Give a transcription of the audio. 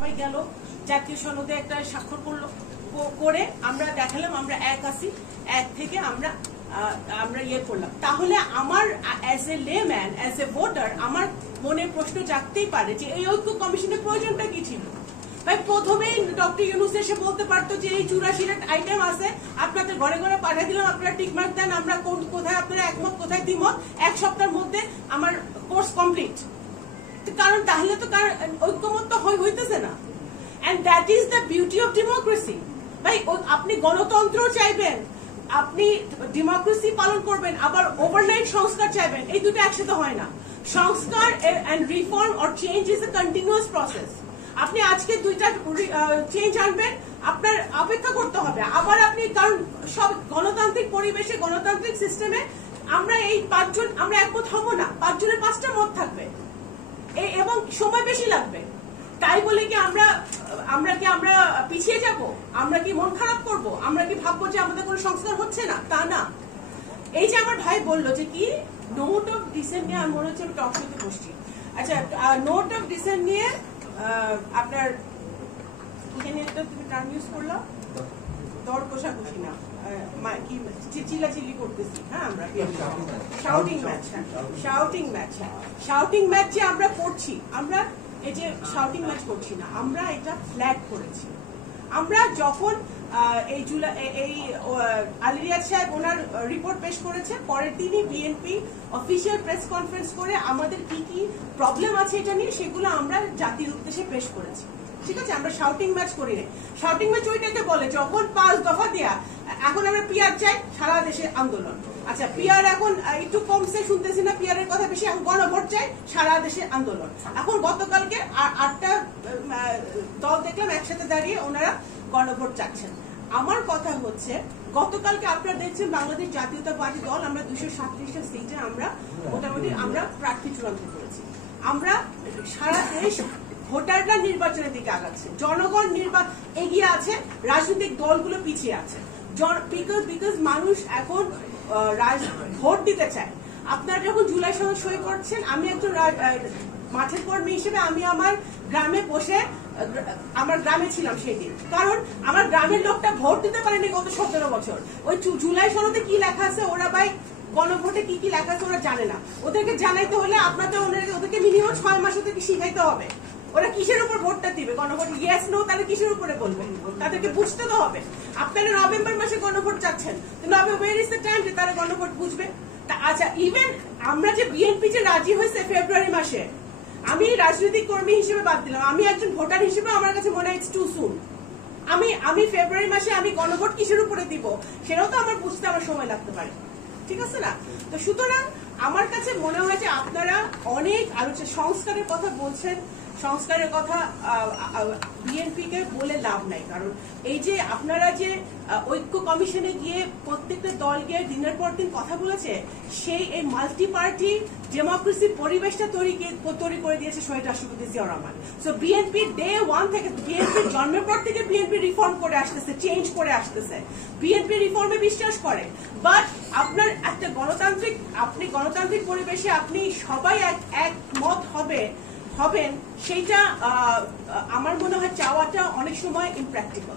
সবাই গেল জাতীয় সনদে একটা স্বাক্ষর করলো, করে আমরা দেখালাম আমরা এক আছি, এক থেকে আমরা ইয়ে করলাম। তাহলে আমার as a layman, as a voter, আমার মনে প্রশ্ন জাগতেই পারে যে এই ঐক্য কমিশনের প্রয়োজনটা কি ছিল। ভাই প্রথমেই ডক্টর ইউনূস এসে বলতে পারতো যে এই 84টা আইটেম আছে, আপনাদের ঘরে ঘরে পাঠিয়ে দিলাম, আপনারা টিকমার্ক দেন, আমরা কোথায় আপনারা একমত কোথায় দ্বিমত, এক সপ্তাহের মধ্যে আমার কোর্স কমপ্লিট। কারণ তাহলে তো ঐক্যমত তো হইতেছে না। And that is the beauty of democracy. ভাই আপনি গণতন্ত্র চাইবেন, আপনি ডেমোক্রেসি পালন করবেন, আবার ওভারনাইট সংস্কার চাইবেন, এই দুটো একসাথে হয় না। সংস্কার and reform or change is a continuous process. আপনি আজকে দুইটা চেঞ্জ আনবেন, আপনার অপেক্ষা করতে হবে, আবার আপনি, কারণ সব গণতান্ত্রিক পরিবেশে, গণতান্ত্রিক সিস্টেমে আমরা এই 5 জন আমরা একমত হব না, 5 জনের 5টা মত থাকবে এবং সময় বেশি লাগবে। তাই বলে কি আমরা পিছিয়ে যাব? আমরা কি মন খারাপ করব? আমরা কি ভাববো যে আমাদের কোনো সংস্কার হচ্ছে না? তা না। এই যে আমার ভাই বললো যে কি নোট অফ ডিসেন্ট নিয়ে, আমি মনে হচ্ছে আমি টক শোতে বসছি। আচ্ছা, নোট অফ ডিসেন্ট নিয়ে আপনার এখানে তুমি টার্ম ইউজ করলো দর কষাকষি না, কি চিল্লাচিল্লি করতেছি। হ্যাঁ, আমরা শাউটিং ম্যাচ, শাউটিং ম্যাচ যে আমরা করছি, আমরা এই যে শাউটিং ম্যাচ করছি না, আমরা এটা ফ্ল্যাগ করেছি। আমরা যখন এই আলী রিয়াজ সাহেব ওনার রিপোর্ট পেশ করেছে, পরের দিনই বিএনপি অফিসিয়াল প্রেস কনফারেন্স করে আমাদের কি কি প্রবলেম আছে এটা নিয়ে সেগুলো আমরা জাতির উদ্দেশ্যে পেশ করেছি। ঠিক আছে, আমরা শাউটিং ম্যাচ করি না। শাউটিং ম্যাচ ওইটাকে বলে যখন 5 দফা দেয়া, এখন আমরা পিআর চাই, সারা দেশে আন্দোলন। আচ্ছা, পিআর এখন একটু কমছে, শুনতেছি না পিআর এর কথা বেশি, এখন গণভোট চাই, সারা দেশে আন্দোলন। এখন গতকালকে 8টা দল দেখলাম একসাথে দাঁড়িয়ে ওনারা গণভোট চাচ্ছেন। আমার কথা হচ্ছে, গতকালকে আপনারা দেখছেন বাংলাদেশ জাতীয়তাবাদী দল আমরা 237টা সিটে আমরা মোটামুটি আমরা প্রার্থী চূড়ান্ত করেছি। আমরা সারা দেশ ভোটাররা নির্বাচনের দিকে আগাচ্ছে, জনগণ এগিয়ে আছে, রাজনৈতিক দলগুলো পিছিয়ে আছে। বিকজ মানুষ এখন ভোট দিতে চায়। আপনারা যখন জুলাই সনদ সই করছেন, আমি একজন মাঠের কর্মী হিসেবে আমি আমার গ্রামে বসে, আমার গ্রামে ছিলাম সেই দিন, কারণ আমার গ্রামের লোকটা ভোট দিতে পারেনি গত 17 বছর। ওই জুলাই সনদে কি লেখা আছে ওরা ভাই গণভোটে কি কি লেখা আছে ওরা জানে না। ওদেরকে জানাইতে হলে আপনাদের ওদেরকে মিনিমাম 6 মাস ওদেরকে শিখাইতে হবে। ওরা কিসের উপর ভোটটা দিবে, গণভোট ইয়েস নো, তাহলে কিসের উপরে বলবে? তাদেরকে বুঝতে তো হবে। আপনারা নভেম্বর মাসে গণভোট চাচ্ছেন, নভেম্বর ইজ দ্য টাইম যে তারা গণভোট বুঝবে। আচ্ছা, ইভেন আমরা যে বিএনপি যে রাজি হয়েছে ফেব্রুয়ারি মাসে, আমি রাজনৈতিক কর্মী হিসেবে বাদ দিলাম, আমি একজন ভোটার হিসেবে আমার কাছে মনে হয় ইটস টু সুন। আমি ফেব্রুয়ারি মাসে আমি গণভোট কিসের উপরে দিব সেটাও তো আমার বুঝতে আমার সময় লাগতে পারে। ঠিক আছে না? তো সুতরাং আমার কাছে মনে হয় যে আপনারা অনেক সংস্কারের কথা বলছেন, সংস্কারের কথা বিএনপি কে বলে লাভ নাই। কারণ এই যে আপনারা যে ঐক্য কমিশনে গিয়ে প্রত্যেকটা দল গিয়ে দিনের পর দিন কথা বলেছে, সেই এই মাল্টি পার্টি ডেমোক্রেসির পরিবেশটা তৈরি করে দিয়েছে শহীদ রাষ্ট্রপতি Ziaur Rahman. So BNP day 1 থেকে, বিএনপির জন্মের পর থেকে বিএনপি রিফর্ম করে আসতেছে, চেঞ্জ করে আসতেছে, বিএনপি রিফর্মে বিশ্বাস করে। বাট আপনার একটা গণতান্ত্রিক পরিবেশে আপনি সবাই একমত হবেন, সেইটা আমার মনে হয় চাওয়াটা অনেক সময় ইমপ্র্যাকটিক্যাল।